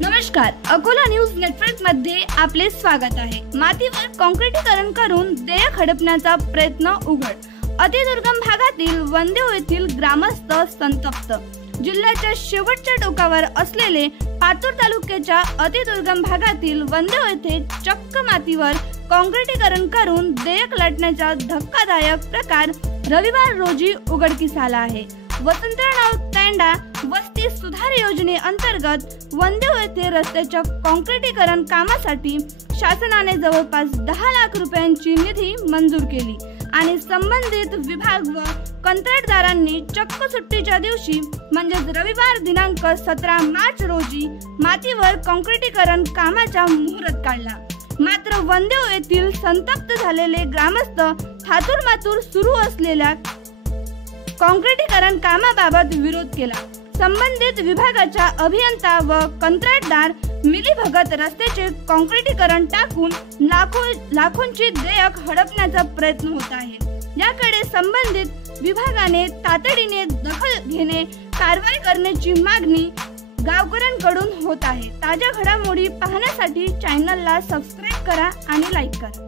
नमस्कार, Akola news network मध्ये आपले स्वागत आहे। मातीवर काँक्रिटीकरण करून देयक हडपण्याचा प्रयत्न उघड। अतिदुर्गम भागातील वंदेव येथील ग्रामस्थ संतप्त। जिल्ह्याच्या शेवटच्या टोकावर असलेले पातूर तालुक्याच्या अतिदुर्गम भागातील वंदेव येथे चक्क मातीवर काँक्रिटीकरण करून देयक लाटण्याचा धक्कादायक प्रकार रविवार रोजी उघडकीस आला आहे। वसंतराव तांडा वस्ती सुधार योजनेअंतर्गत वंदेव येथे रस्त्याच्या काँक्रिटीकरण कामासाठी शासनाने जवळपास 10 लाख रुपयांची निधी मंजूर केली आणि संबंधित विभाग व कंत्राटदारांनी चक्क सुट्टीच्या दिवशी म्हणजे रविवार दिनांक 17 मार्च रोजी मातीवर काँक्रिटीकरण कामाचा मुहूर्त काढला। मात्र वंदेव येथील संतप्त झालेले ग्रामस्थ थातूर सुरू असलेल्या काँक्रिटीकरण कामाबाबत विरोध केला। संबंधित विभागाच्या अभियंता व कंत्राटदार मिलीभगत रस्त्याचे काँक्रिटीकरण टाकून लाखोंची देयक हडपण्याचा प्रयत्न होत आहे। याकडे संबंधित विभागाने तातडीने दखल घेणे कारवाई करण्याची मागणी गावकऱ्यांकडून होत आहे। ताज्या घडामोडी पाहण्यासाठी चॅनलला सबस्क्राइब करा आणि लाईक करा।